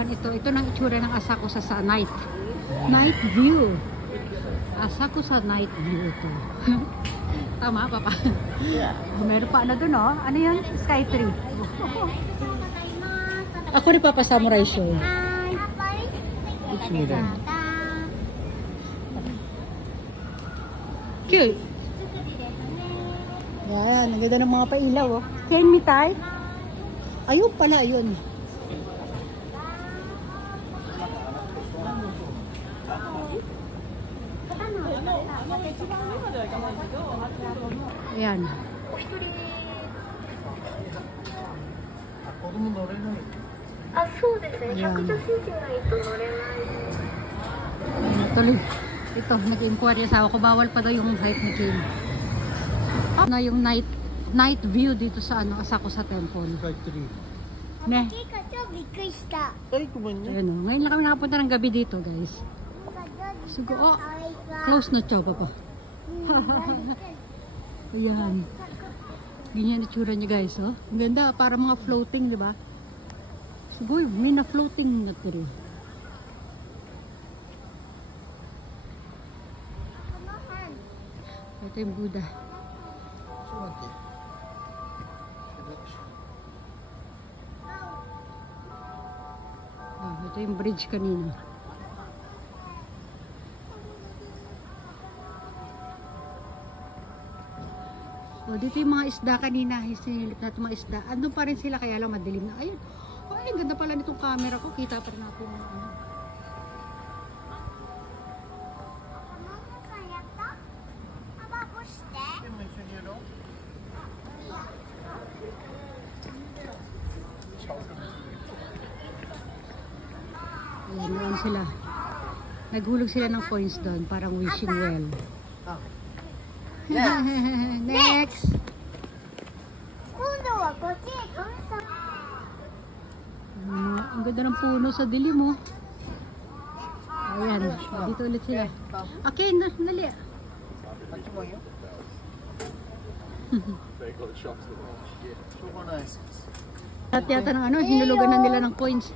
Yan, ito nang itsura ng Asakusa sa night view. Asakusa night view ito. Tama, papa? Yeah. Meron pa ano dun, oh. Ano yun? Sky tree. Ako rin papa samurai show. Itsura. Cute. Yan, ang ganda ng mga pailaw, oh. Ken Mitai? Ayun pala, ayun. Ayan. Tuloy. Ito, nag-inquire sa ako. Bawal pa daw yung height ni Kim. Ano yung night view dito sa Asakusa Temple. Ne. Ayan, oh. Ngayon lang kami nakapunta ng gabi dito, guys. Siguro, close na siya, papa. Ayan. Ganyan itsura niya, guys, oh. Ang ganda, para mga floating, di ba? Siguro, may na-floating na ito. Ito yung Buddha. Oh, ito yung bridge kanina. So, dito yung mga isda kanina, sinilip natin mga isda. Andun pa rin sila, kaya lang madilim na. Ayun. Oh, ay, ganda pala nitong camera ko. Kita pa rin natin. Ayan, doon sila. Naghulog sila ng coins doon, parang wishing well. Next! Ang ganda ng puno sa dilim, oh. Ayan, dito ulit sila. Okay, nali. At yata ng hinulugan na nila ng coins.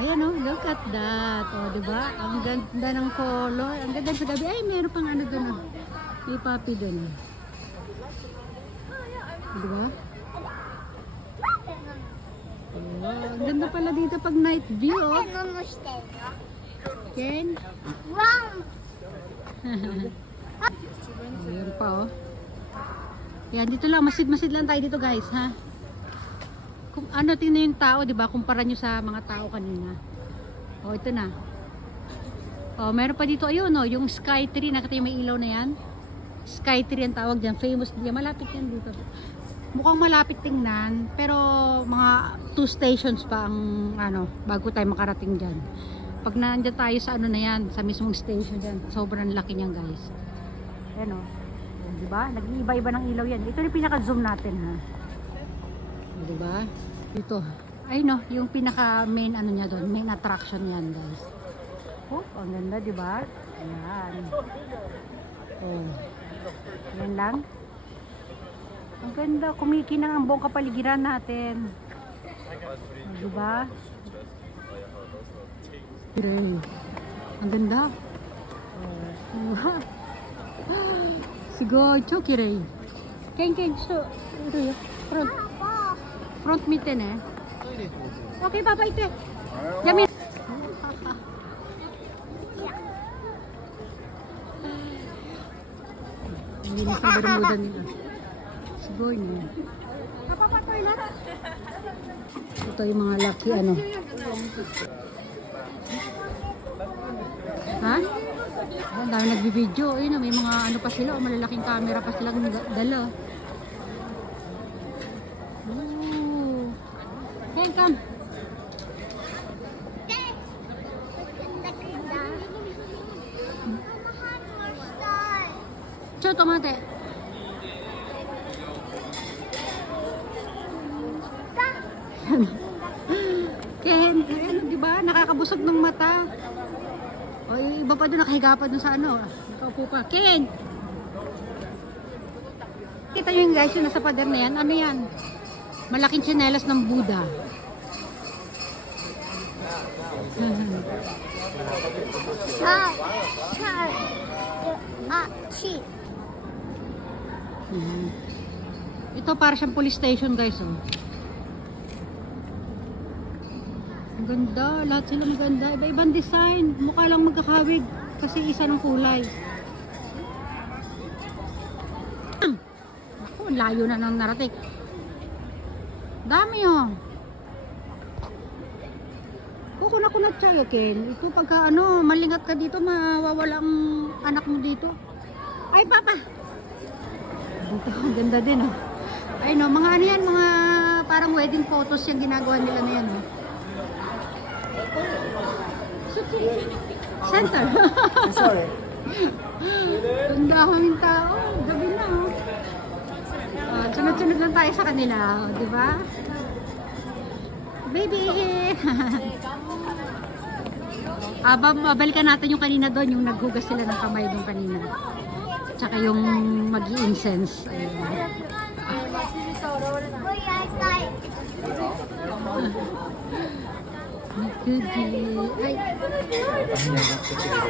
Ayan, oh, look at that. Oh, diba? Ang ganda ng color. Ang ganda sa gabi. Ay, meron pang ano doon, oh. May papi doon. Diba? Oh, ang ganda pala dito pag night view, oh. Ken? Ayan pa, oh. Ayan, dito lang. Masid-masid lang tayo dito, guys, ha? Kung ano, tingnan yung tao, diba? Kumpara nyo sa mga tao kanina. Oh, ito na. Oh, meron pa dito, ayun, oh, yung sky tree. Nakita yung may ilaw na yan? Sky tree ang tawag dyan. Famous din. Malapit yan dito. Mukhang malapit tingnan, pero mga 2 stations pa ang bago tayo makarating dyan. Pag nandiyan tayo sa na yan, sa mismong station dyan, sobrang laki niyan, guys. Ayan, oh. Diba? Nag-iiba-iba ng ilaw yan. Ito yung pinaka-zoom natin, ha. Diba? Dito. Ay, no, yung pinaka main niya doon, main attraction yan, guys. Oh, ang ganda, diba? Ayan. Oh. Yan lang. Ang ganda, kumikinang ang buong kapaligiran natin. Diba? Kirei. Ang ganda. Sigo, kirei. Ken, so, front mitten, eh. Okay, papa, ite. Yamin. Hindi na sa Bermuda nila. Sigoy niya. Ito yung mga lucky, Ha? Ang dami nagbibideo. Ayun, may mga pa sila. Malalaking camera pa silang dala. Ooh. Hey, come. Cho tomate. Ken, di ba? Nakakabusog ng mata. O, iba pa doon, nakahiga pa doon sa nakaupo pa. Ken! Kita nyo yung guys, yung nasa pader na yan. Ano yan? Malaking tsinelas ng Buddha. Ito para siyang police station guys, oh. Ang ganda, lahat sila maganda. Iba-ibang design. Mukha lang magkakawig kasi isa ng kulay. Ako, layo na ng narating. Dami, oh. Kukunat siya, Ken. Ito pagka malingat ka dito, mawawala ang anak mo dito. Ay, papa! Dito, ang ganda din, oh. Ay, no, mga ano yan, mga parang wedding photos yung ginagawa nila na yan, oh. Center. Sorry. Ganda kaming tao. Gabi na, oh. Sunod-sunod lang tayo sa kanila, oh, di ba? Baby! Balikan natin yung kanina doon, yung naghugas sila ng kamay doon kanina. Tsaka yung mag-i-incense.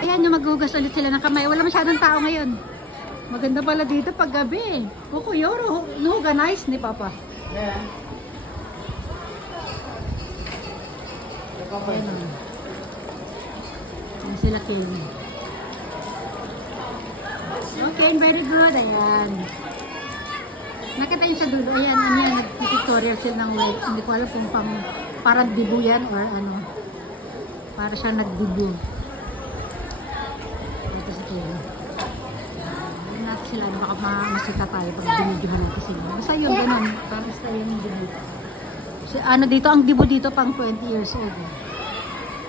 Ayan yung maghugas ulit sila ng kamay. Wala masyadong tao ngayon. Maganda pala dito pag gabi. Kukuyoro, no-organize ni Papa. Ayan sila King. Okay, very good. Ayan. Nakita yun sa dulo. Ayan, nag-tutorial sila ng web. Hindi ko alam kung parang dibu yan or ano. Para siya nag-dibu. Ito si King. Ayan natin sila. Baka masita tayo pag dinidihan natin sila. Basta yun, ganun. Parang basta yun yung dibu. Ano dito, ang dibu dito pang 20 years old.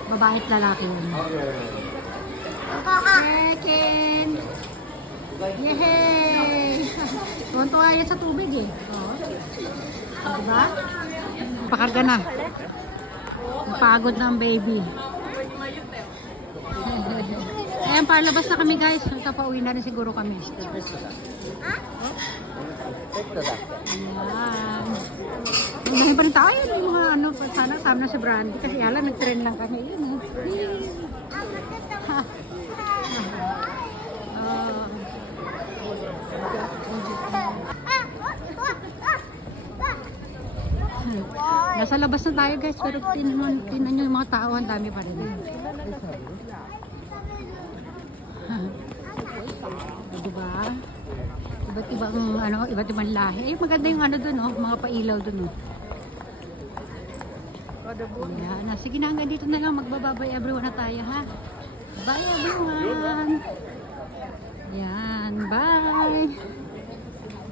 Babae at lalaki yun. Ken! Yehey! Tuwan-tuwa yan sa tubig eh. Diba? Pakarga na. Napagod na ang baby. Ayan, palabas na kami guys. Pauwi na rin siguro kami. Ayan. Unahin pa rin tayo. Yung mga ano, sana kasama na si Brandy. Kasi yala, nag-trend lang kami. Yun, nasa labas na tayo guys, pero tinan nyo yung mga tao, ang dami pa rin. Diba? Iba't ibang lahi. Eh, maganda yung ano dun, oh, mga pailaw dun, oh. Ayan, sige na, hanggang dito na lang. Magbababay everyone na tayo, ha? Bye everyone! Yan, bye!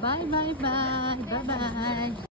Bye, bye, bye! Bye, bye!